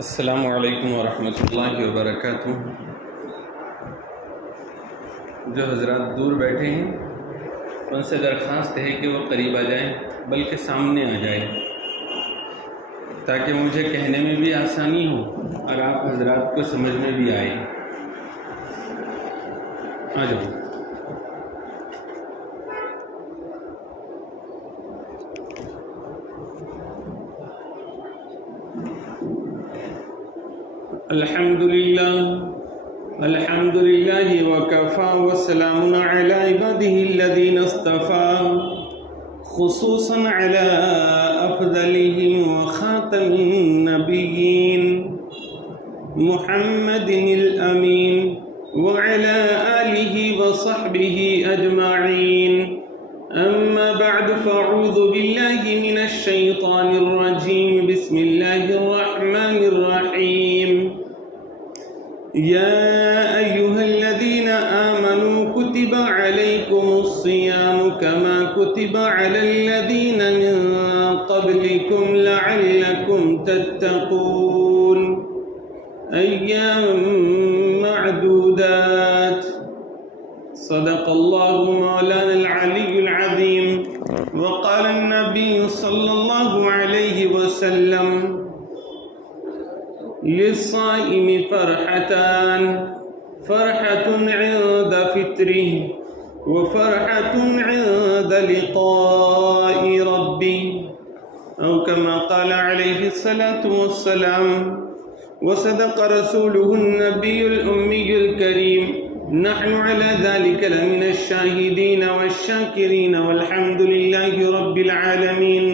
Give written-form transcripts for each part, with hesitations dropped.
السلام علیکم ورحمۃ اللہ وبرکاتہ۔ جو حضرات دور بیٹھے ہیں ان سے درخواست ہے کہ وہ قریب آ جائیں، بلکہ سامنے آ جائیں، تاکہ مجھے کہنے میں بھی آسانی ہو اور آپ حضرات کو سمجھ میں بھی آئے۔ آ جاؤ۔ الحمد للہ وکفا وسلام علی عباده الذین اصطفى خصوصا علی افضلهم وخاتم النبیین محمد الامین وعلى آلہ وصحبہ اجمعین۔ اما بعد فاعوذ باللہ من الشیطان الرجیم، بسم اللہ الرحمن الرحیم۔ يا أيها الذين آمنوا كتب عليكم الصيام كما كتب على الذين من قبلكم لعلكم تتقون أيام معدودات۔ صدق الله مولانا العلي العظيم۔ وقال النبي صلى الله عليه وسلم: للصائم فرحتان، فرحة عند فطره وفرحة عند لقاء ربه، أو كما قال عليه الصلاة والسلام۔ وصدق رسوله النبي الأمي الكريم، نحن على ذلك لمن الشاهدين والشاكرين والحمد لله رب العالمين۔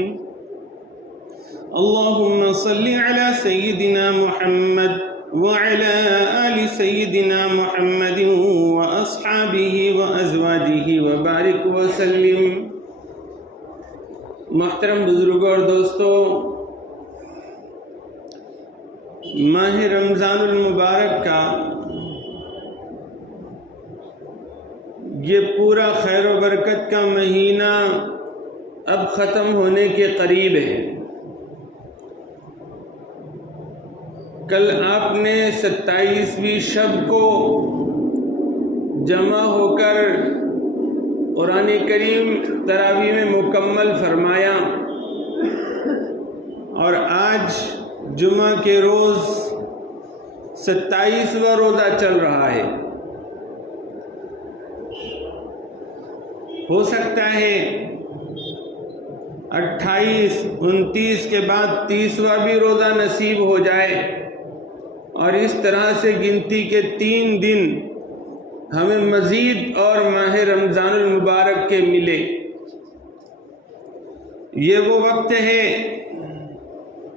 اللهم صل على سيدنا محمد وعلى آل سيدنا محمد وأصحابه وأزواجه وبارك وسلم۔ محترم بزرگوں اور دوستو، ماہ رمضان المبارک کا یہ پورا خیر و برکت کا مہینہ اب ختم ہونے کے قریب ہے۔ کل آپ نے 27ویں شب کو جمع ہو کر قرآن کریم تراویح میں مکمل فرمایا، اور آج جمعہ کے روز 27واں روزہ چل رہا ہے۔ ہو سکتا ہے 28 29 کے بعد 30واں بھی روزہ نصیب ہو جائے، اور اس طرح سے گنتی کے 3 دن ہمیں مزید اور ماہ رمضان المبارک کے ملے۔ یہ وہ وقت ہے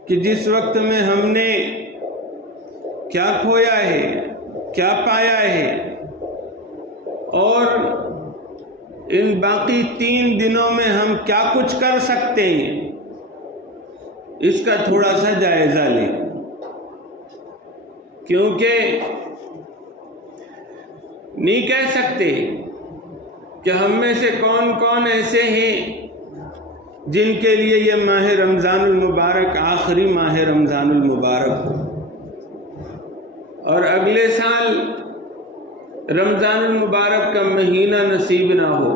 کہ جس وقت میں ہم نے کیا کھویا ہے، کیا پایا ہے، اور ان باقی 3 دنوں میں ہم کیا کچھ کر سکتے ہیں، اس کا تھوڑا سا جائزہ لیں۔ کیونکہ نہیں کہہ سکتے کہ ہم میں سے کون کون ایسے ہیں جن کے لیے یہ ماہ رمضان المبارک آخری ماہ رمضان المبارک ہو، اور اگلے سال رمضان المبارک کا مہینہ نصیب نہ ہو۔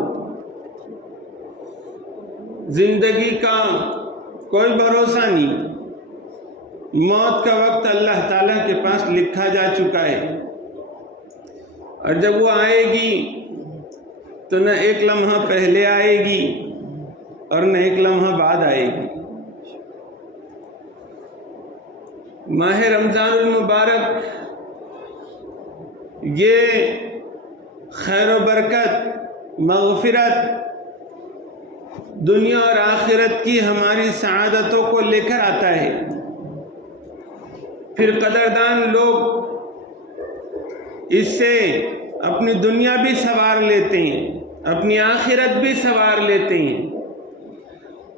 زندگی کا کوئی بھروسہ نہیں، موت کا وقت اللہ تعالیٰ کے پاس لکھا جا چکا ہے، اور جب وہ آئے گی تو نہ ایک لمحہ پہلے آئے گی اور نہ ایک لمحہ بعد آئے گی۔ ماہ رمضان المبارک یہ خیر و برکت، مغفرت، دنیا اور آخرت کی ہماری سعادتوں کو لے کر آتا ہے۔ پھر قدردان لوگ اس سے اپنی دنیا بھی سنوار لیتے ہیں، اپنی آخرت بھی سنوار لیتے ہیں،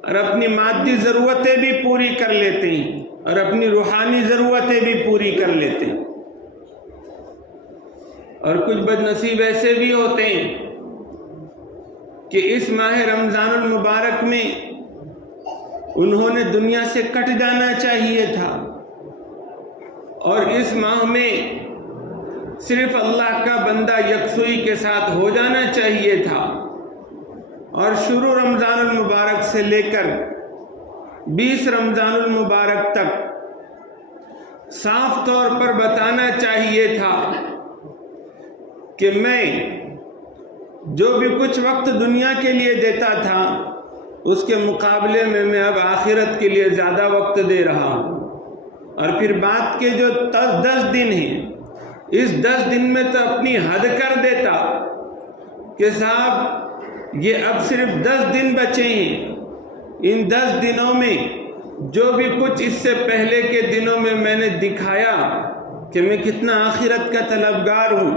اور اپنی مادی ضرورتیں بھی پوری کر لیتے ہیں، اور اپنی روحانی ضرورتیں بھی پوری کر لیتے ہیں۔ اور کچھ بد نصیب ایسے بھی ہوتے ہیں کہ اس ماہ رمضان المبارک میں انہوں نے دنیا سے کٹ جانا چاہیے تھا، اور اس ماہ میں صرف اللہ کا بندہ یکسوئی کے ساتھ ہو جانا چاہیے تھا، اور شروع رمضان المبارک سے لے کر 20 رمضان المبارک تک صاف طور پر بتانا چاہیے تھا کہ میں جو بھی کچھ وقت دنیا کے لیے دیتا تھا اس کے مقابلے میں اب آخرت کے لیے زیادہ وقت دے رہا ہوں۔ اور پھر بات کے جو 10 دن ہیں، اس 10 دن میں تو اپنی حد کر دیتا کہ صاحب یہ اب صرف 10 دن بچے ہیں، ان 10 دنوں میں جو بھی کچھ اس سے پہلے کے دنوں میں میں نے دکھایا کہ میں کتنا آخرت کا طلبگار ہوں،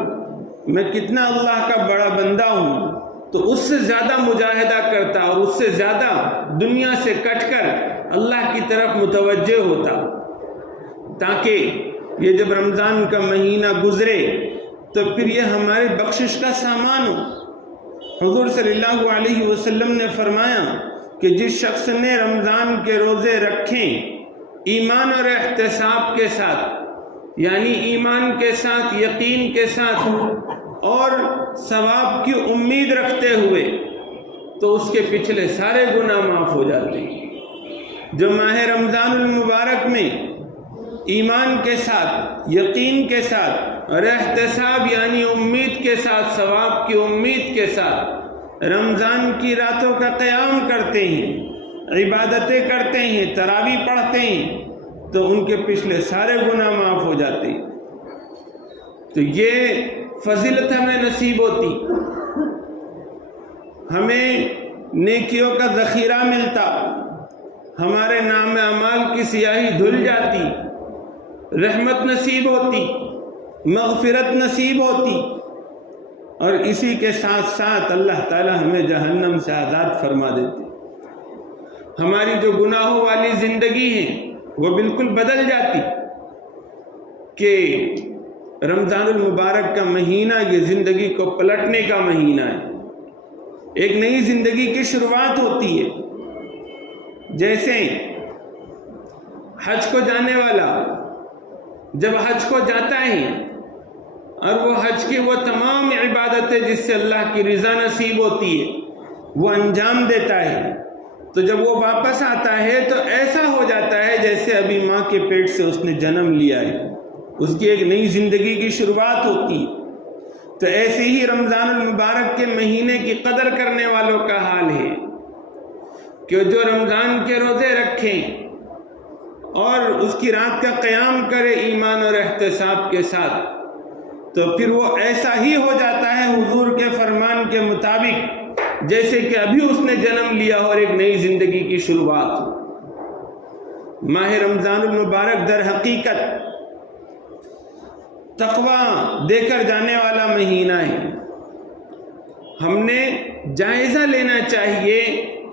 میں کتنا اللہ کا بڑا بندہ ہوں، تو اس سے زیادہ مجاہدہ کرتا اور اس سے زیادہ دنیا سے کٹ کر اللہ کی طرف متوجہ ہوتا، تاکہ یہ جب رمضان کا مہینہ گزرے تو پھر یہ ہمارے بخشش کا سامان ہو۔ حضور صلی اللہ علیہ وسلم نے فرمایا کہ جس شخص نے رمضان کے روزے رکھیں ایمان اور احتساب کے ساتھ، یعنی ایمان کے ساتھ، یقین کے ساتھ اور ثواب کی امید رکھتے ہوئے، تو اس کے پچھلے سارے گناہ معاف ہو جاتے ہیں۔ جو ماہ رمضان المبارک میں ایمان کے ساتھ، یقین کے ساتھ اور احتساب یعنی امید کے ساتھ، ثواب کی امید کے ساتھ رمضان کی راتوں کا قیام کرتے ہیں، عبادتیں کرتے ہیں، تراویح پڑھتے ہیں، تو ان کے پچھلے سارے گناہ معاف ہو جاتے ہیں۔ تو یہ فضیلت ہمیں نصیب ہوتی، ہمیں نیکیوں کا ذخیرہ ملتا، ہمارے نام اعمال کی سیاہی دھل جاتی، رحمت نصیب ہوتی، مغفرت نصیب ہوتی، اور اسی کے ساتھ ساتھ اللہ تعالی ہمیں جہنم سے آزاد فرما دیتے۔ ہماری جو گناہوں والی زندگی ہے وہ بالکل بدل جاتی کہ رمضان المبارک کا مہینہ یہ زندگی کو پلٹنے کا مہینہ ہے، ایک نئی زندگی کی شروعات ہوتی ہے۔ جیسے حج کو جانے والا جب حج کو جاتا ہے اور وہ حج کی وہ تمام عبادتیں جس سے اللہ کی رضا نصیب ہوتی ہے وہ انجام دیتا ہے، تو جب وہ واپس آتا ہے تو ایسا ہو جاتا ہے جیسے ابھی ماں کے پیٹ سے اس نے جنم لیا ہے، اس کی ایک نئی زندگی کی شروعات ہوتی ہے۔ تو ایسے ہی رمضان المبارک کے مہینے کی قدر کرنے والوں کا حال ہے کہ جو رمضان کے روزے رکھیں اور اس کی رات کا قیام کرے ایمان اور احتساب کے ساتھ، تو پھر وہ ایسا ہی ہو جاتا ہے حضور کے فرمان کے مطابق جیسے کہ ابھی اس نے جنم لیا اور ایک نئی زندگی کی شروعات ہو۔ ماہ رمضان المبارک در حقیقت تقویٰ دے کر جانے والا مہینہ ہے۔ ہم نے جائزہ لینا چاہیے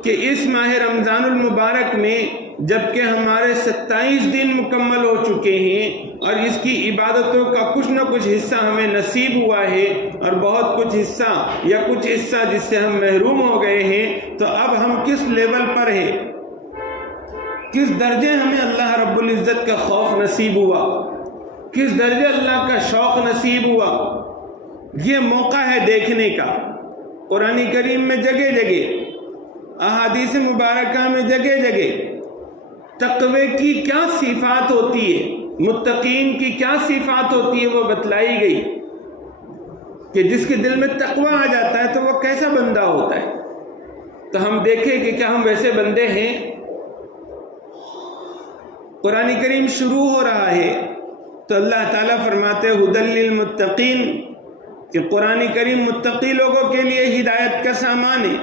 کہ اس ماہ رمضان المبارک میں جبکہ ہمارے 27 دن مکمل ہو چکے ہیں اور اس کی عبادتوں کا کچھ نہ کچھ حصہ ہمیں نصیب ہوا ہے اور بہت کچھ حصہ یا کچھ حصہ جس سے ہم محروم ہو گئے ہیں، تو اب ہم کس لیول پر ہیں، کس درجے ہمیں اللہ رب العزت کا خوف نصیب ہوا، کس درجے اللہ کا شوق نصیب ہوا، یہ موقع ہے دیکھنے کا۔ قرآن کریم میں جگہ جگہ، احادیث مبارکہ میں جگہ جگہ تقوی کی کیا صفات ہوتی ہے، متقین کی کیا صفات ہوتی ہے وہ بتلائی گئی کہ جس کے دل میں تقوی آ جاتا ہے تو وہ کیسا بندہ ہوتا ہے۔ تو ہم دیکھیں کہ کیا ہم ویسے بندے ہیں۔ قرآن کریم شروع ہو رہا ہے تو اللہ تعالیٰ فرماتے ہدی للمتقین کہ قرآن کریم متقی لوگوں کے لیے ہدایت کا سامان ہے۔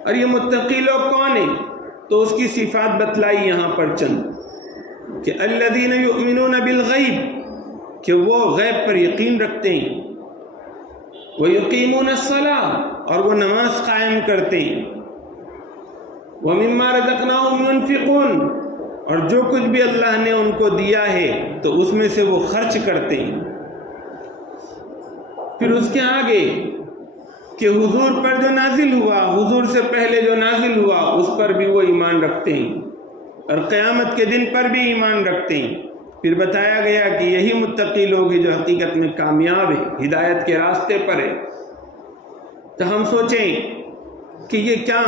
اور یہ متقی لوگ کون ہیں؟ تو اس کی صفات بتلائی یہاں پر چند کہ الذین یؤمنون بالغیب، کہ وہ غیب پر یقین رکھتے ہیں، ویقیمون الصلاۃ، اور وہ نماز قائم کرتے ہیں، ومما رزقناہم ينفقون، اور جو کچھ بھی اللہ نے ان کو دیا ہے تو اس میں سے وہ خرچ کرتے ہیں۔ پھر اس کے آگے کہ حضور پر جو نازل ہوا، حضور سے پہلے جو نازل ہوا اس پر بھی وہ ایمان رکھتے ہیں اور قیامت کے دن پر بھی ایمان رکھتے ہیں۔ پھر بتایا گیا کہ یہی متقی لوگ ہیں جو حقیقت میں کامیاب ہیں، ہدایت کے راستے پر ہیں۔ تو ہم سوچیں کہ یہ کیا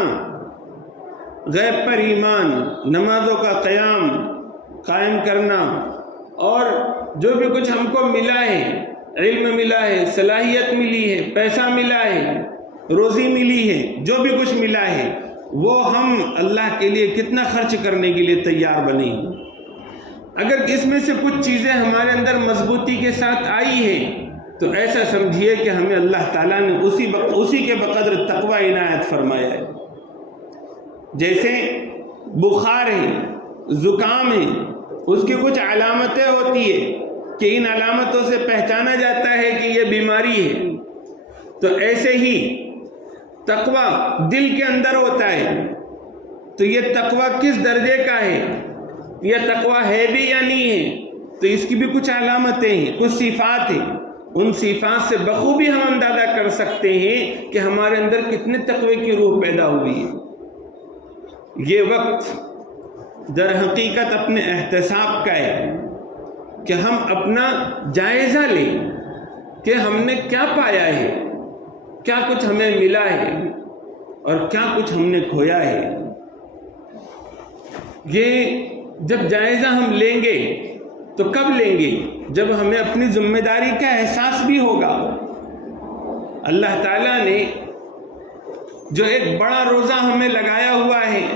غیب پر ایمان، نمازوں کا قائم کرنا، اور جو بھی کچھ ہم کو ملا ہے، علم ملا ہے، صلاحیت ملی ہے، پیسہ ملا ہے، روزی ملی ہے، جو بھی کچھ ملا ہے، وہ ہم اللہ کے لیے کتنا خرچ کرنے کے لیے تیار بنے ہیں۔ اگر اس میں سے کچھ چیزیں ہمارے اندر مضبوطی کے ساتھ آئی ہیں تو ایسا سمجھیے کہ ہمیں اللہ تعالیٰ نے اسی کے بقدر تقوی عنایت فرمایا ہے۔ جیسے بخار ہے، زکام ہے، اس کی کچھ علامتیں ہوتی ہے کہ ان علامتوں سے پہچانا جاتا ہے کہ یہ بیماری ہے، تو ایسے ہی تقوی دل کے اندر ہوتا ہے۔ تو یہ تقوی کس درجے کا ہے، یہ تقوی ہے بھی یا نہیں ہے، تو اس کی بھی کچھ علامتیں ہیں، کچھ صفات ہیں۔ ان صفات سے بخوبی ہم اندازہ کر سکتے ہیں کہ ہمارے اندر کتنے تقوی کی روح پیدا ہوئی ہے۔ یہ وقت در حقیقت اپنے احتساب کا ہے کہ ہم اپنا جائزہ لیں کہ ہم نے کیا پایا ہے، کیا کچھ ہمیں ملا ہے اور کیا کچھ ہم نے کھویا ہے۔ یہ جب جائزہ ہم لیں گے تو کب لیں گے؟ جب ہمیں اپنی ذمہ داری کا احساس بھی ہوگا۔ اللہ تعالیٰ نے جو ایک بڑا روزہ ہمیں لگایا ہوا ہے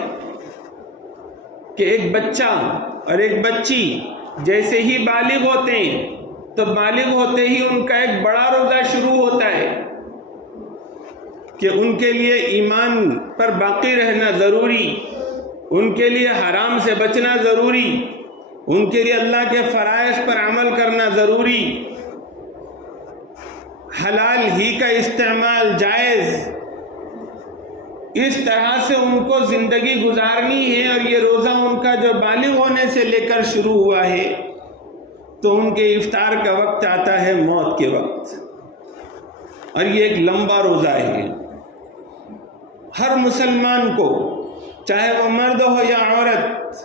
کہ ایک بچہ اور ایک بچی جیسے ہی بالغ ہوتے ہیں تو بالغ ہوتے ہی ان کا ایک بڑا روزہ شروع ہوتا ہے کہ ان کے لیے ایمان پر باقی رہنا ضروری، ان کے لیے حرام سے بچنا ضروری، ان کے لیے اللہ کے فرائض پر عمل کرنا ضروری، حلال ہی کا استعمال جائز، اس طرح سے ان کو زندگی گزارنی ہے۔ اور یہ روزہ ان کا جو بالغ ہونے سے لے کر شروع ہوا ہے تو ان کے افطار کا وقت آتا ہے موت کے وقت، اور یہ ایک لمبا روزہ ہے۔ ہر مسلمان کو، چاہے وہ مرد ہو یا عورت،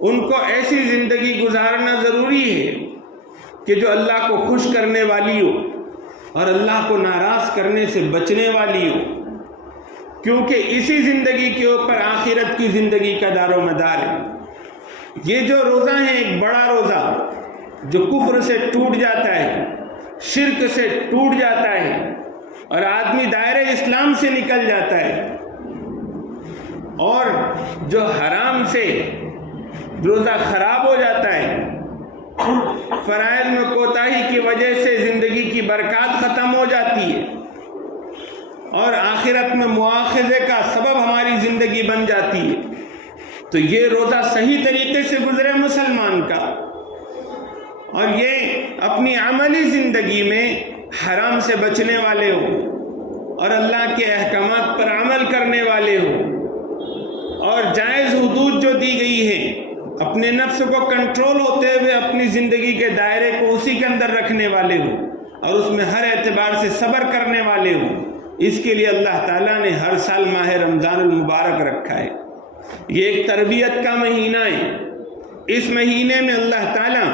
ان کو ایسی زندگی گزارنا ضروری ہے کہ جو اللہ کو خوش کرنے والی ہو اور اللہ کو ناراض کرنے سے بچنے والی ہو، کیونکہ اسی زندگی کے اوپر آخرت کی زندگی کا دار و مدار ہے۔ یہ جو روزہ ہے ایک بڑا روزہ جو کفر سے ٹوٹ جاتا ہے، شرک سے ٹوٹ جاتا ہے اور آدمی دائرہ اسلام سے نکل جاتا ہے، اور جو حرام سے روزہ خراب ہو جاتا ہے، فرائض میں کوتاہی کی وجہ سے زندگی کی برکات ختم ہو جاتی ہے اور آخرت میں مواخذے کا سبب ہماری زندگی بن جاتی ہے، تو یہ روزہ صحیح طریقے سے گزرے مسلمان کا، اور یہ اپنی عملی زندگی میں حرام سے بچنے والے ہو اور اللہ کے احکامات پر عمل کرنے والے ہو، اور جائز حدود جو دی گئی ہیں اپنے نفس کو کنٹرول ہوتے ہوئے اپنی زندگی کے دائرے کو اسی کے اندر رکھنے والے ہو اور اس میں ہر اعتبار سے صبر کرنے والے ہو۔ اس کے لیے اللہ تعالیٰ نے ہر سال ماہ رمضان المبارک رکھا ہے۔ یہ ایک تربیت کا مہینہ ہے۔ اس مہینے میں اللہ تعالیٰ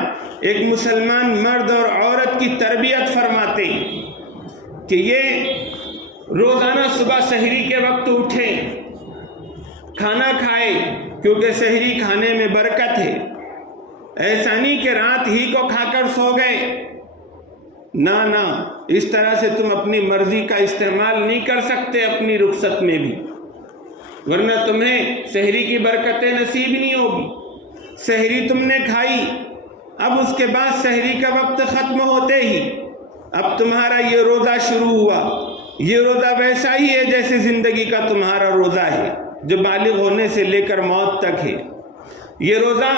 ایک مسلمان مرد اور عورت کی تربیت فرماتے ہیں کہ یہ روزانہ صبح سحری کے وقت اٹھیں، کھانا کھائے، کیونکہ سحری کھانے میں برکت ہے۔ ایسا نہیں کہ رات ہی کو کھا کر سو گئے، نہ، اس طرح سے تم اپنی مرضی کا استعمال نہیں کر سکتے اپنی رخصت میں بھی، ورنہ تمہیں سحری کی برکتیں نصیب نہیں ہوگی۔ سحری تم نے کھائی، اب اس کے بعد سحری کا وقت ختم ہوتے ہی اب تمہارا یہ روزہ شروع ہوا۔ یہ روزہ ویسا ہی ہے جیسے زندگی کا تمہارا روزہ ہے جو بالغ ہونے سے لے کر موت تک ہے۔ یہ روزہ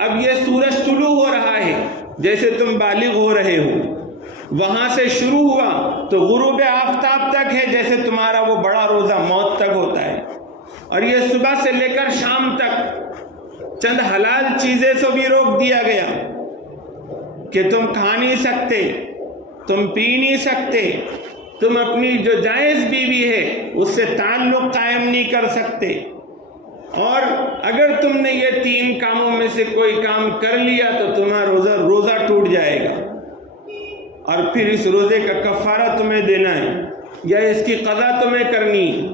اب یہ سورج طلوع ہو رہا ہے جیسے تم بالغ ہو رہے ہو، وہاں سے شروع ہوا تو غروب آفتاب تک ہے جیسے تمہارا وہ بڑا روزہ موت تک ہوتا ہے، اور یہ صبح سے لے کر شام تک چند حلال چیزیں سے بھی روک دیا گیا کہ تم کھا نہیں سکتے، تم پی نہیں سکتے، تم اپنی جو جائز بیوی ہے اس سے تعلق قائم نہیں کر سکتے، اور اگر تم نے یہ 3 کاموں میں سے کوئی کام کر لیا تو تمہارا روزہ ٹوٹ جائے گا، اور پھر اس روزے کا کفارہ تمہیں دینا ہے یا اس کی قضا تمہیں کرنی ہے۔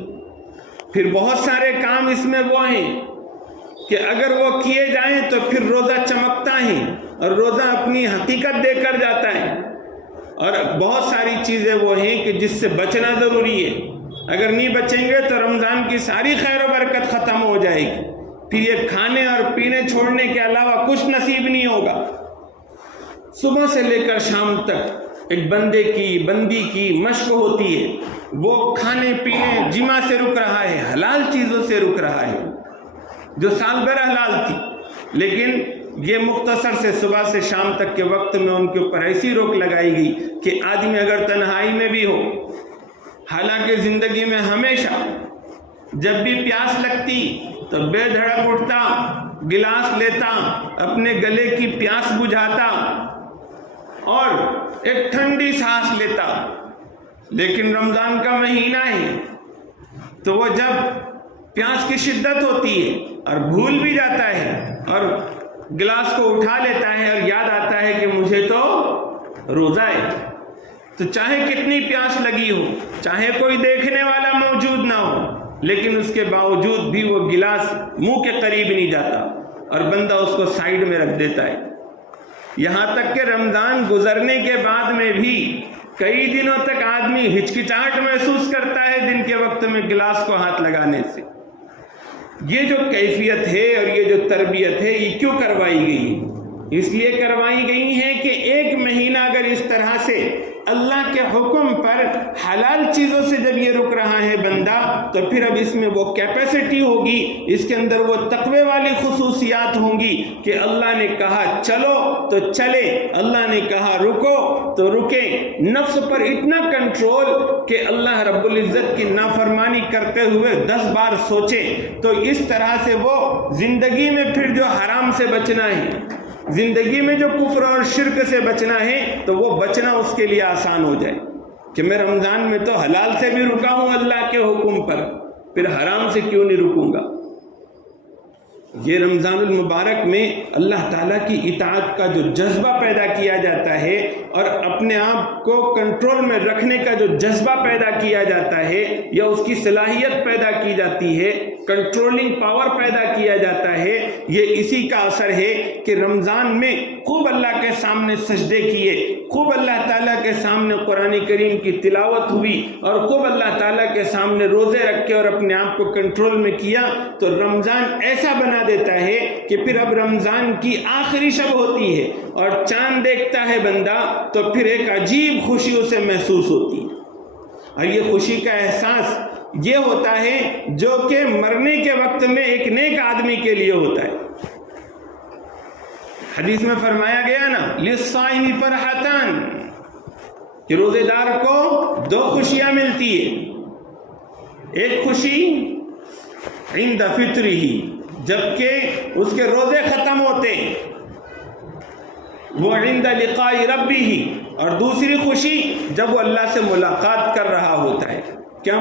پھر بہت سارے کام اس میں وہ ہیں کہ اگر وہ کیے جائیں تو پھر روزہ چمکتا ہے اور روزہ اپنی حقیقت دے کر جاتا ہے، اور بہت ساری چیزیں وہ ہیں کہ جس سے بچنا ضروری ہے۔ اگر نہیں بچیں گے تو رمضان کی ساری خیر و برکت ختم ہو جائے گی، پھر یہ کھانے اور پینے چھوڑنے کے علاوہ کچھ نصیب نہیں ہوگا۔ صبح سے لے کر شام تک ایک بندے کی بندی کی مشق ہوتی ہے، وہ کھانے پینے جمع سے رک رہا ہے، حلال چیزوں سے رک رہا ہے جو سال بھر حلال تھی، لیکن یہ مختصر سے صبح سے شام تک کے وقت میں ان کے اوپر ایسی روک لگائی گئی کہ آدمی اگر تنہائی میں بھی ہو، حالانکہ زندگی میں ہمیشہ جب بھی پیاس لگتی تو بے دھڑک اٹھتا، گلاس لیتا، اپنے گلے کی پیاس بجھاتا اور ایک ٹھنڈی سانس لیتا، لیکن رمضان کا مہینہ ہے تو وہ جب پیاس کی شدت ہوتی ہے اور بھول بھی جاتا ہے اور گلاس کو اٹھا لیتا ہے اور یاد آتا ہے کہ مجھے تو روزہ ہے، تو چاہے کتنی پیاس لگی ہو، چاہے کوئی دیکھنے والا موجود نہ ہو، لیکن اس کے باوجود بھی وہ گلاس منہ کے قریب نہیں جاتا اور بندہ اس کو سائیڈ میں رکھ دیتا ہے۔ یہاں تک کہ رمضان گزرنے کے بعد میں بھی کئی دنوں تک آدمی ہچکچاہٹ محسوس کرتا ہے دن کے وقت میں گلاس کو ہاتھ لگانے سے۔ یہ جو کیفیت ہے اور یہ جو تربیت ہے یہ کیوں کروائی گئی؟ اس لیے کروائی گئی ہے کہ ایک مہینہ اگر اس طرح سے اللہ کے حکم پر حلال چیزوں سے جب یہ رک رہا ہے بندہ، تو پھر اب اس میں وہ کیپیسٹی ہوگی، اس کے اندر وہ تقوی والی خصوصیات ہوں گی کہ اللہ نے کہا چلو تو چلے، اللہ نے کہا رکو تو رکے، نفس پر اتنا کنٹرول کہ اللہ رب العزت کی نافرمانی کرتے ہوئے 10 بار سوچے۔ تو اس طرح سے وہ زندگی میں پھر جو حرام سے بچنا ہے، زندگی میں جو کفر اور شرک سے بچنا ہے، تو وہ بچنا اس کے لیے آسان ہو جائے کہ میں رمضان میں تو حلال سے بھی رکا ہوں اللہ کے حکم پر، پھر حرام سے کیوں نہیں رکوں گا۔ یہ رمضان المبارک میں اللہ تعالیٰ کی اطاعت کا جو جذبہ پیدا کیا جاتا ہے اور اپنے آپ کو کنٹرول میں رکھنے کا جو جذبہ پیدا کیا جاتا ہے یا اس کی صلاحیت پیدا کی جاتی ہے، کنٹرولنگ پاور پیدا کیا جاتا ہے، یہ اسی کا اثر ہے کہ رمضان میں خوب اللہ کے سامنے سجدے کیے، خوب اللہ تعالیٰ کے سامنے قرآن کریم کی تلاوت ہوئی اور خوب اللہ تعالیٰ کے سامنے روزے رکھے اور اپنے آپ کو کنٹرول میں کیا، تو رمضان ایسا بنا دیتا ہے کہ پھر اب رمضان کی آخری شب ہوتی ہے اور چاند دیکھتا ہے بندہ تو پھر ایک عجیب خوشی اسے محسوس ہوتی ہے، اور یہ خوشی کا احساس یہ ہوتا ہے جو کہ مرنے کے وقت میں ایک نیک آدمی کے لیے ہوتا ہے۔ حدیث میں فرمایا گیا نا للصائم فرحتان، کہ روزے دار کو 2 خوشیاں ملتی ہیں، ایک خوشی عند فطرہ، جبکہ اس کے روزے ختم ہوتے ہیں، وہ عند لقاء ربہ، اور دوسری خوشی جب وہ اللہ سے ملاقات کر رہا ہوتا ہے۔ کیا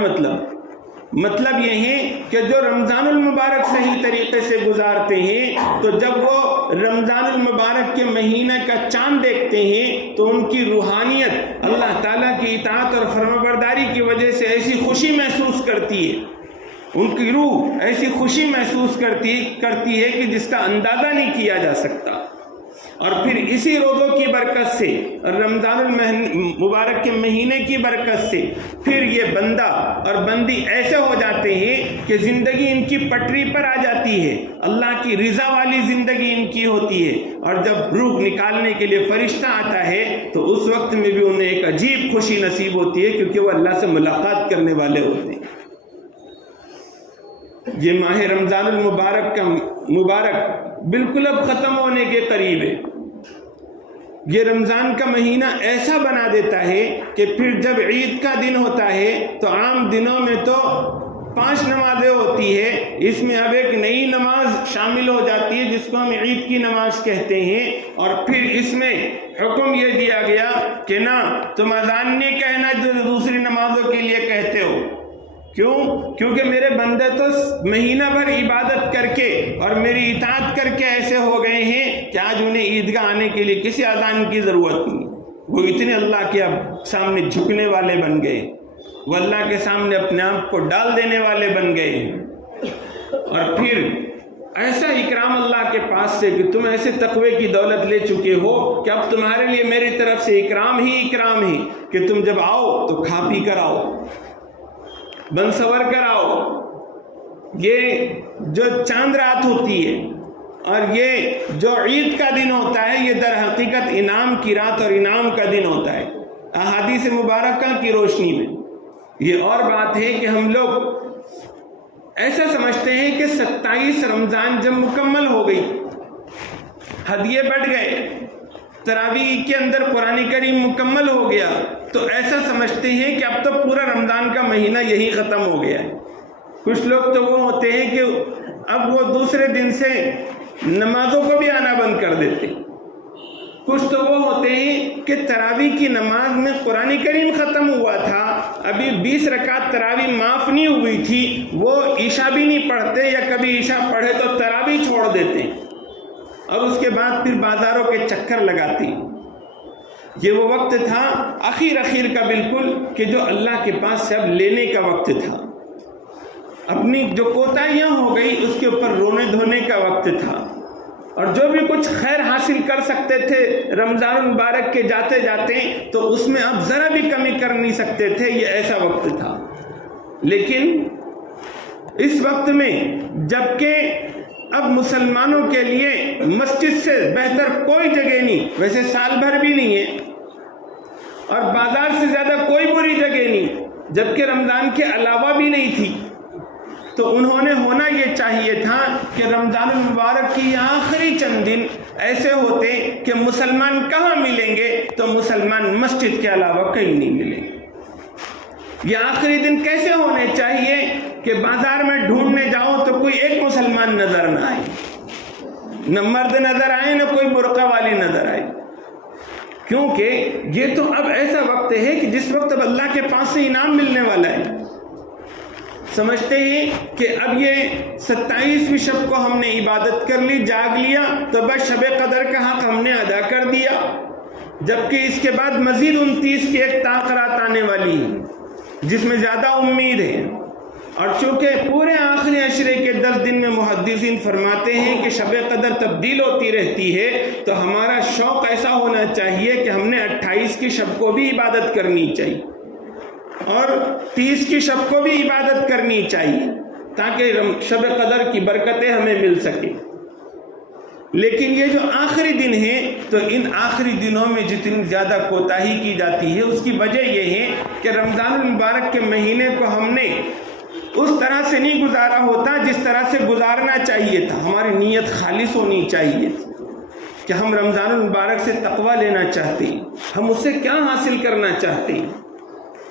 مطلب یہ ہے کہ جو رمضان المبارک صحیح طریقے سے گزارتے ہیں تو جب وہ رمضان المبارک کے مہینہ کا چاند دیکھتے ہیں تو ان کی روحانیت اللہ تعالیٰ کی اطاعت اور فرمانبرداری کی وجہ سے ایسی خوشی محسوس کرتی ہے، ان کی روح ایسی خوشی محسوس کرتی ہے کہ جس کا اندازہ نہیں کیا جا سکتا۔ اور پھر اسی روزوں کی برکت سے، رمضان المبارک کے مہینے کی برکت سے، پھر یہ بندہ اور بندی ایسے ہو جاتے ہیں کہ زندگی ان کی پٹری پر آ جاتی ہے، اللہ کی رضا والی زندگی ان کی ہوتی ہے، اور جب روح نکالنے کے لیے فرشتہ آتا ہے تو اس وقت میں بھی انہیں ایک عجیب خوشی نصیب ہوتی ہے کیونکہ وہ اللہ سے ملاقات کرنے والے ہوتے ہیں۔ یہ ماہ رمضان المبارک کا مبارک بالکل اب ختم ہونے کے قریب ہے۔ یہ رمضان کا مہینہ ایسا بنا دیتا ہے کہ پھر جب عید کا دن ہوتا ہے تو عام دنوں میں تو 5 نمازیں ہوتی ہے، اس میں اب ایک نئی نماز شامل ہو جاتی ہے جس کو ہم عید کی نماز کہتے ہیں، اور پھر اس میں حکم یہ دیا گیا کہ نہ تم اذان نہیں کہنا جو دوسری نمازوں کے لیے کہتے ہو، کیوں؟ کیونکہ میرے بندے تو مہینہ بھر عبادت کر کے اور میری اطاعت کر کے ایسے ہو گئے ہیں کہ آج انہیں عیدگاہ آنے کے لیے کسی اذان کی ضرورت نہیں. وہ اتنے اللہ کے سامنے جھکنے والے بن گئے، وہ اللہ کے سامنے اپنے آپ کو ڈال دینے والے بن گئے. اور پھر ایسا اکرام اللہ کے پاس سے کہ تم ایسے تقوی کی دولت لے چکے ہو کہ اب تمہارے لیے میری طرف سے اکرام ہی اکرام ہے کہ تم جب آؤ تو کھا پی کر آؤ، بن سور کر آؤ. یہ جو چاند رات ہوتی ہے اور یہ جو عید کا دن ہوتا ہے، یہ در حقیقت انعام کی رات اور انعام کا دن ہوتا ہے احادیث مبارکہ کی روشنی میں. یہ اور بات ہے کہ ہم لوگ ایسا سمجھتے ہیں کہ 27 رمضان جب مکمل ہو گئی، ہدیے بڑھ گئے، تراویح کے اندر قرآن کریم مکمل ہو گیا، تو ایسا سمجھتے ہیں کہ اب تو پورا رمضان کا مہینہ یہی ختم ہو گیا ہے. کچھ لوگ تو وہ ہوتے ہیں کہ اب وہ دوسرے دن سے نمازوں کو بھی آنا بند کر دیتے. کچھ تو وہ ہوتے ہیں کہ تراویح کی نماز میں قرآن کریم ختم ہوا تھا، ابھی 20 رکعت تراویح معاف نہیں ہوئی تھی، وہ عشاء بھی نہیں پڑھتے، یا کبھی عشاء پڑھے تو تراویح چھوڑ دیتے اور اس کے بعد پھر بازاروں کے چکر لگاتے ہیں. یہ وہ وقت تھا اخیر کا بالکل کہ جو اللہ کے پاس سے اب لینے کا وقت تھا. اپنی جو کوتاہیاں ہو گئی اس کے اوپر رونے دھونے کا وقت تھا، اور جو بھی کچھ خیر حاصل کر سکتے تھے رمضان المبارک کے جاتے جاتے تو اس میں اب ذرا بھی کمی کر نہیں سکتے تھے. یہ ایسا وقت تھا. لیکن اس وقت میں جبکہ اب مسلمانوں کے لیے مسجد سے بہتر کوئی جگہ نہیں، ویسے سال بھر بھی نہیں ہے، اور بازار سے زیادہ کوئی بری جگہ نہیں، جبکہ رمضان کے علاوہ بھی نہیں تھی، تو انہوں نے ہونا یہ چاہیے تھا کہ رمضان المبارک کی آخری چند دن ایسے ہوتے کہ مسلمان کہاں ملیں گے؟ تو مسلمان مسجد کے علاوہ کہیں نہیں ملیں گے. یہ آخری دن کیسے ہونے چاہیے کہ بازار میں ڈھونڈنے جاؤ تو کوئی ایک مسلمان نظر نہ آئے، نہ مرد نظر آئے، نہ کوئی برقع والی نظر آئے. کیونکہ یہ تو اب ایسا وقت ہے کہ جس وقت اب اللہ کے پاس سے انعام ملنے والا ہے. سمجھتے ہیں کہ اب یہ 27ویں شب کو ہم نے عبادت کر لی، جاگ لیا، تو بس شب قدر کا حق ہم نے ادا کر دیا، جبکہ اس کے بعد مزید 29 کی ایک تاخرات آنے والی ہے جس میں زیادہ امید ہے. اور چونکہ پورے آخری عشرے کے 10 دن میں محدثین فرماتے ہیں کہ شب قدر تبدیل ہوتی رہتی ہے، تو ہمارا شوق ایسا ہونا چاہیے کہ ہم نے 28 کی شب کو بھی عبادت کرنی چاہیے اور 30 کی شب کو بھی عبادت کرنی چاہیے تاکہ شب قدر کی برکتیں ہمیں مل سکیں. لیکن یہ جو آخری دن ہے، تو ان آخری دنوں میں جتنی زیادہ کوتاہی کی جاتی ہے اس کی وجہ یہ ہے کہ رمضان المبارک کے مہینے کو ہم نے اس طرح سے نہیں گزارا ہوتا جس طرح سے گزارنا چاہیے تھا. ہماری نیت خالص ہونی چاہیے تھی کہ ہم رمضان المبارک سے تقوی لینا چاہتے ہیں، ہم اس سے کیا حاصل کرنا چاہتے ہیں.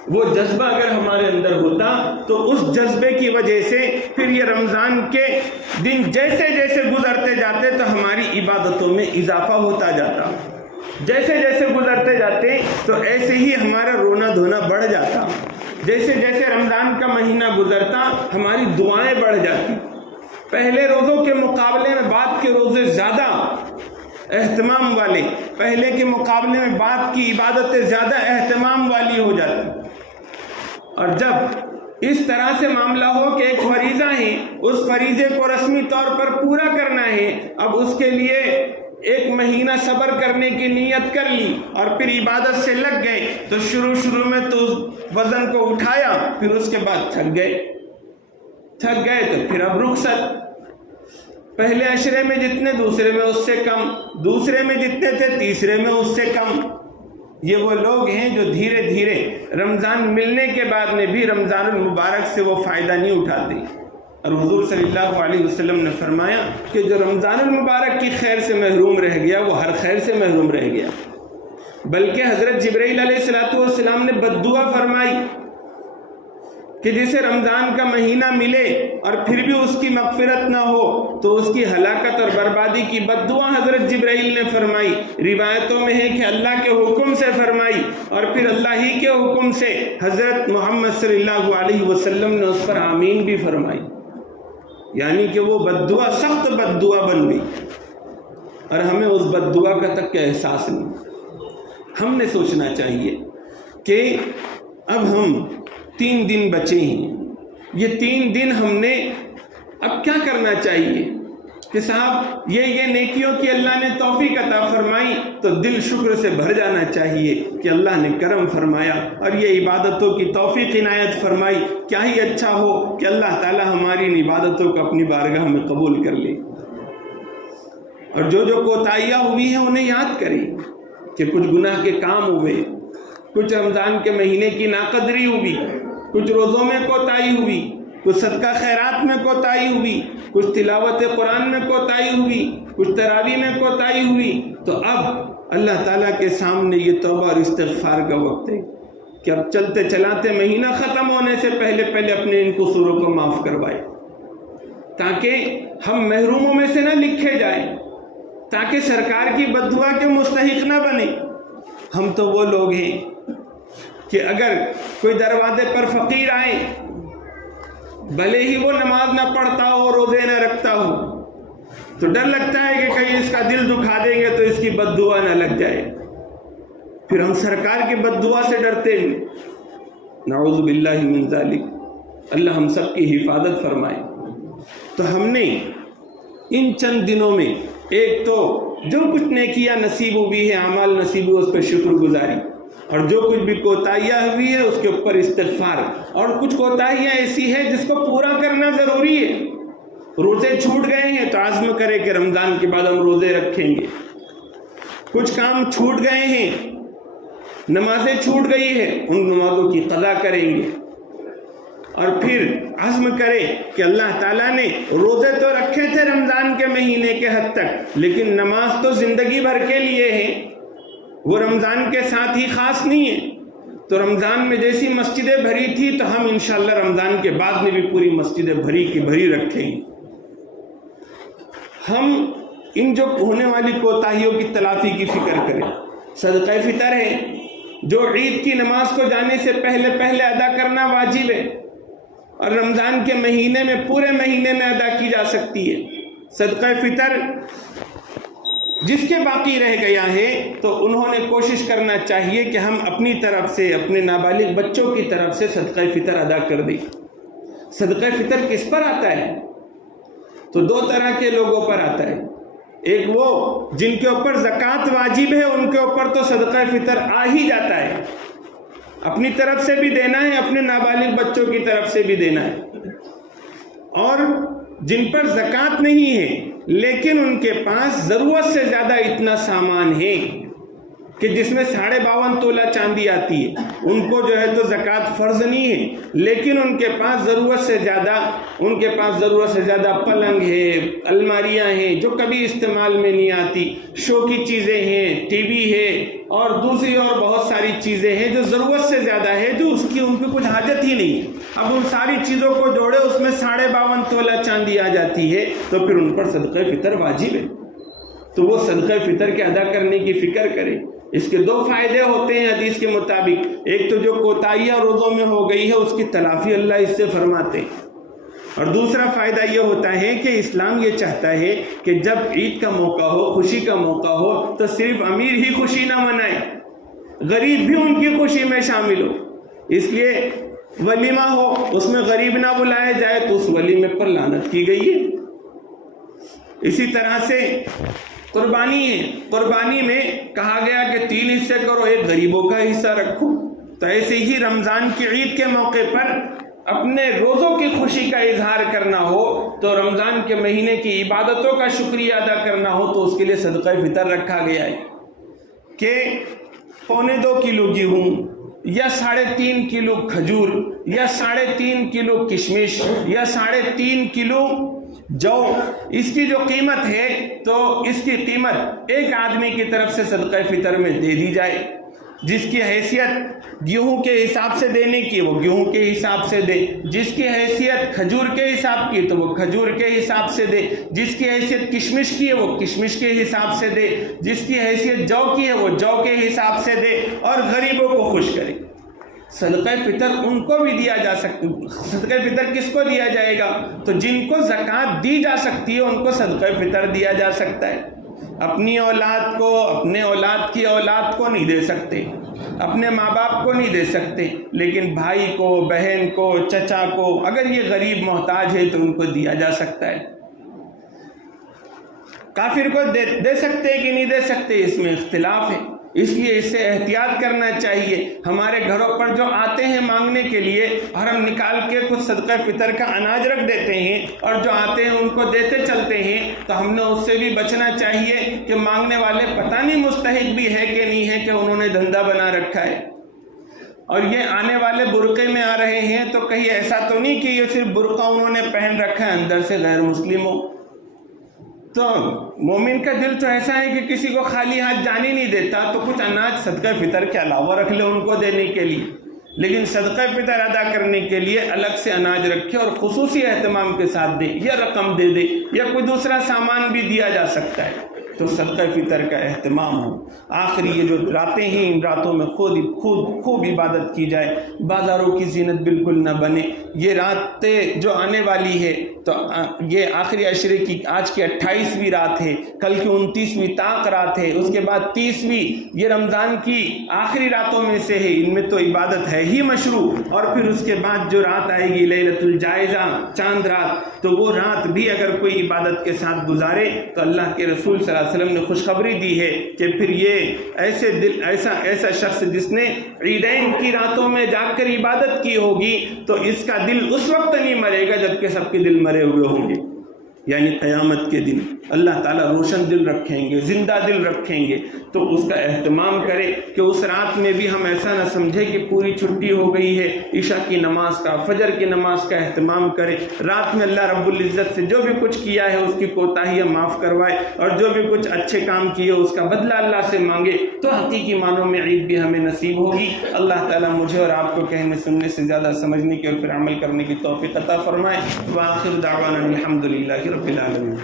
وہ جذبہ اگر ہمارے اندر ہوتا تو اس جذبے کی وجہ سے پھر یہ رمضان کے دن جیسے جیسے گزرتے جاتے تو ہماری عبادتوں میں اضافہ ہوتا جاتا، جیسے جیسے گزرتے جاتے تو ایسے ہی ہمارا رونا دھونا بڑھ جاتا، جیسے جیسے رمضان کا مہینہ گزرتا ہماری دعائیں بڑھ جاتی. پہلے روزوں کے مقابلے میں بعد کے روزے زیادہ اہتمام والے، پہلے کے مقابلے میں بعد کی عبادتیں زیادہ اہتمام والی ہو جاتی. اور جب اس طرح سے معاملہ ہو کہ ایک فریضہ ہے، اس فریضے کو رسمی طور پر پورا کرنا ہے، اب اس کے لیے ایک مہینہ صبر کرنے کی نیت کر لی اور پھر عبادت سے لگ گئے، تو شروع میں تو وزن کو اٹھایا، پھر اس کے بعد تھک گئے تو پھر اب رخصت. پہلے عشرے میں جتنے، دوسرے میں اس سے کم، دوسرے میں جتنے تھے تیسرے میں اس سے کم. یہ وہ لوگ ہیں جو دھیرے دھیرے رمضان ملنے کے بعد میں بھی رمضان المبارک سے وہ فائدہ نہیں اٹھاتے. اور حضور صلی اللہ علیہ وسلم نے فرمایا کہ جو رمضان المبارک کی خیر سے محروم رہ گیا وہ ہر خیر سے محروم رہ گیا. بلکہ حضرت جبرائیل علیہ السلام نے بد دعا فرمائی کہ جسے رمضان کا مہینہ ملے اور پھر بھی اس کی مغفرت نہ ہو تو اس کی ہلاکت اور بربادی کی بد دعا حضرت جبرائیل نے فرمائی۔ روایتوں میں ہے کہ اللہ کے حکم سے فرمائی اور پھر اللہ ہی کے حکم سے حضرت محمد صلی اللہ علیہ وسلم نے اس پر آمین بھی فرمائی، یعنی کہ وہ بد دعا سخت بد دعا بن گئی اور ہمیں اس بد دعا کا تک احساس نہیں۔ ہم نے سوچنا چاہیے کہ اب ہم 3 دن بچے ہیں، یہ 3 دن ہم نے اب کیا کرنا چاہیے کہ صاحب یہ نیکیوں کی اللہ نے توفیق عطا فرمائی تو دل شکر سے بھر جانا چاہیے کہ اللہ نے کرم فرمایا اور یہ عبادتوں کی توفیق عنایت فرمائی۔ کیا ہی اچھا ہو کہ اللہ تعالی ہماری ان عبادتوں کو اپنی بارگاہ میں قبول کر لے، اور جو کوتاہیاں ہوئی ہیں انہیں یاد کریں کہ کچھ گناہ کے کام ہوئے، کچھ رمضان کے مہینے کی ناقدری ہوئی، کچھ روزوں میں کوتاہی ہوئی، کچھ صدقہ خیرات میں کوتاہی ہوئی، کچھ تلاوت قرآن میں کوتاہی ہوئی، کچھ تراویح میں کوتاہی ہوئی، تو اب اللہ تعالیٰ کے سامنے یہ توبہ اور استغفار کا وقت ہے کہ اب چلتے چلاتے مہینہ ختم ہونے سے پہلے اپنے ان قصوروں کو معاف کروائے، تاکہ ہم محروموں میں سے نہ لکھے جائیں، تاکہ سرکار کی بد دعا کے مستحق نہ بنے۔ ہم تو وہ لوگ ہیں کہ اگر کوئی دروازے پر فقیر آئے، بھلے ہی وہ نماز نہ پڑھتا ہو، روزے نہ رکھتا ہو، تو ڈر لگتا ہے کہ کہیں اس کا دل دکھا دیں گے تو اس کی بد دعا نہ لگ جائے، پھر ہم سرکار کی بد دعا سے ڈرتے ہیں۔ نعوذ باللہ من ذالک، اللہ ہم سب کی حفاظت فرمائے۔ تو ہم نے ان چند دنوں میں ایک تو جو کچھ نیکیاں نصیب ہوئی ہے، اعمال نصیب ہوئے، اس پر شکر گزاری، اور جو کچھ بھی کوتاہیاں ہوئی ہے اس کے اوپر استغفار، اور کچھ کوتاہیاں ایسی ہے جس کو پورا کرنا ضروری ہے۔ روزے چھوٹ گئے ہیں تو عزم کرے کہ رمضان کے بعد ہم روزے رکھیں گے، کچھ کام چھوٹ گئے ہیں، نمازیں چھوٹ گئی ہے، ان نمازوں کی قضا کریں گے، اور پھر عزم کرے کہ اللہ تعالیٰ نے روزے تو رکھے تھے رمضان کے مہینے کے حد تک، لیکن نماز تو زندگی بھر کے لیے ہے، وہ رمضان کے ساتھ ہی خاص نہیں ہے۔ تو رمضان میں جیسی مسجدیں بھری تھی تو ہم انشاءاللہ رمضان کے بعد میں بھی پوری مسجدیں بھری کی بھری رکھیں گے۔ ہم ان جو ہونے والی کوتاہیوں کی تلافی کی فکر کریں۔ صدقہ فطر ہے جو عید کی نماز کو جانے سے پہلے ادا کرنا واجب ہے، اور رمضان کے مہینے میں پورے مہینے میں ادا کی جا سکتی ہے۔ صدقہ فطر جس کے باقی رہ گیا ہے تو انہوں نے کوشش کرنا چاہیے کہ ہم اپنی طرف سے اپنے نابالغ بچوں کی طرف سے صدقہ فطر ادا کر دیں۔ صدقہ فطر کس پر آتا ہے؟ تو 2 طرح کے لوگوں پر آتا ہے۔ ایک وہ جن کے اوپر زکوٰۃ واجب ہے، ان کے اوپر تو صدقہ فطر آ ہی جاتا ہے، اپنی طرف سے بھی دینا ہے، اپنے نابالغ بچوں کی طرف سے بھی دینا ہے۔ اور جن پر زکوٰۃ نہیں ہے لیکن ان کے پاس ضرورت سے زیادہ اتنا سامان ہے کہ جس میں 52.5 تولہ چاندی آتی ہے، ان کو جو ہے تو زکوٰۃ فرض نہیں ہے، لیکن ان کے پاس ضرورت سے زیادہ پلنگ ہے، الماریاں ہیں جو کبھی استعمال میں نہیں آتی، شو کی چیزیں ہیں، ٹی وی ہے، اور دوسری اور بہت ساری چیزیں ہیں جو ضرورت سے زیادہ ہے، جو ان کی کچھ حاجت ہی نہیں ہے۔ اب ان ساری چیزوں کو جوڑے اس میں 52.5 تولہ چاندی آ جاتی ہے تو پھر ان پر صدقہ فطر واجب ہے۔ تو وہ صدقہ فطر کے ادا کرنے کی فکر کرے۔ اس کے 2 فائدے ہوتے ہیں حدیث کے مطابق۔ ایک تو جو کوتاہیاں روزوں میں ہو گئی ہے اس کی تلافی اللہ اس سے فرماتے ہیں، اور دوسرا فائدہ یہ ہوتا ہے کہ اسلام یہ چاہتا ہے کہ جب عید کا موقع ہو، خوشی کا موقع ہو، تو صرف امیر ہی خوشی نہ منائے، غریب بھی ان کی خوشی میں شامل ہو۔ اس لیے ولیمہ ہو اس میں غریب نہ بلائے جائے تو اس ولیمے پر لعنت کی گئی ہے۔ اسی طرح سے قربانی ہے، قربانی میں کہا گیا کہ 3 حصے کرو، ایک غریبوں کا حصہ رکھو۔ تو ایسے ہی رمضان کی عید کے موقع پر اپنے روزوں کی خوشی کا اظہار کرنا ہو، تو رمضان کے مہینے کی عبادتوں کا شکریہ ادا کرنا ہو، تو اس کے لیے صدقہ فطر رکھا گیا ہے کہ 1.25 کلو گیہوں یا 3.5 کلو کھجور یا 3.5 کلو کشمش یا 3.5 کلو جو، اس کی جو قیمت ہے تو اس کی قیمت ایک آدمی کی طرف سے صدقہ فطر میں دے دی جائے۔ جس کی حیثیت گیہوں کے حساب سے دینے کی وہ گیہوں کے حساب سے دے، جس کی حیثیت کھجور کے حساب کی تو وہ کھجور کے حساب سے دے، جس کی حیثیت کشمش کی ہے وہ کشمش کے حساب سے دے، جس کی حیثیت جو کی ہے وہ جو کے حساب سے دے، اور غریبوں کو خوش کرے۔ صدقہ فطر ان کو بھی دیا جا سکتا، صدقہ فطر کس کو دیا جائے گا؟ تو جن کو زکوٰۃ دی جا سکتی ہے ان کو صدقہ فطر دیا جا سکتا ہے۔ اپنی اولاد کو، اپنے اولاد کی اولاد کو نہیں دے سکتے، اپنے ماں باپ کو نہیں دے سکتے، لیکن بھائی کو، بہن کو، چچا کو، اگر یہ غریب محتاج ہے تو ان کو دیا جا سکتا ہے۔ کافر کو دے سکتے کہ نہیں دے سکتے، اس میں اختلاف ہے، اس لیے اس سے احتیاط کرنا چاہیے۔ ہمارے گھروں پر جو آتے ہیں مانگنے کے لیے اور ہم نکال کے کچھ صدقہ فطر کا اناج رکھ دیتے ہیں اور جو آتے ہیں ان کو دیتے چلتے ہیں، تو ہم نے اس سے بھی بچنا چاہیے کہ مانگنے والے پتہ نہیں مستحق بھی ہے کہ نہیں ہے، کہ انہوں نے دھندا بنا رکھا ہے، اور یہ آنے والے برقعے میں آ رہے ہیں تو کہیں ایسا تو نہیں کہ یہ صرف برقع انہوں نے پہن رکھا ہے، اندر سے غیر مسلم ہو۔ تو مومن کا دل تو ایسا ہے کہ کسی کو خالی ہاتھ جانے نہیں دیتا، تو کچھ اناج صدقہ فطر کے علاوہ رکھ لے ان کو دینے کے لیے، لیکن صدقہ فطر ادا کرنے کے لیے الگ سے اناج رکھے اور خصوصی اہتمام کے ساتھ دے، یا رقم دے دے یا کوئی دوسرا سامان بھی دیا جا سکتا ہے، تو صدقہ فطر کا اہتمام ہو۔ آخری یہ جو راتیں ہیں، ان راتوں میں خوب عبادت کی جائے، بازاروں کی زینت بالکل نہ بنے۔ یہ راتیں جو آنے والی ہے تو یہ آخری عشرے کی آج کی 28ویں رات ہے، کل کی 29ویں طاق رات ہے، اس کے بعد 30ویں یہ رمضان کی آخری راتوں میں سے ہے، ان میں تو عبادت ہے ہی مشروع، اور پھر اس کے بعد جو رات آئے گی لیلۃ الجائزہ، چاند رات، تو وہ رات بھی اگر کوئی عبادت کے ساتھ گزارے تو اللہ کے رسول صلی اللہ علیہ وسلم نے خوشخبری دی ہے کہ پھر یہ ایسا شخص جس نے عیدین کی راتوں میں جا کر عبادت کی ہوگی تو اس کا دل اس وقت نہیں مرے گا جبکہ سب کے دل مرے ہوئے ہوں گے، یعنی قیامت کے دن اللہ تعالیٰ روشن دل رکھیں گے، زندہ دل رکھیں گے، تو اس کا اہتمام کرے کہ اس رات میں بھی ہم ایسا نہ سمجھے کہ پوری چھٹی ہو گئی ہے، عشاء کی نماز کا، فجر کی نماز کا اہتمام کرے، رات میں اللہ رب العزت سے جو بھی کچھ کیا ہے اس کی کوتاہیاں معاف کروائے، اور جو بھی کچھ اچھے کام کیے اس کا بدلہ اللہ سے مانگے، تو حقیقی معنوں میں عید بھی ہمیں نصیب ہوگی۔ اللہ تعالیٰ مجھے اور آپ کو کہنے سننے سے زیادہ سمجھنے کی اور پھر عمل کرنے کی توفیق عطا فرمائے۔ وآخر دعوانا الحمدللہ رب العالمین۔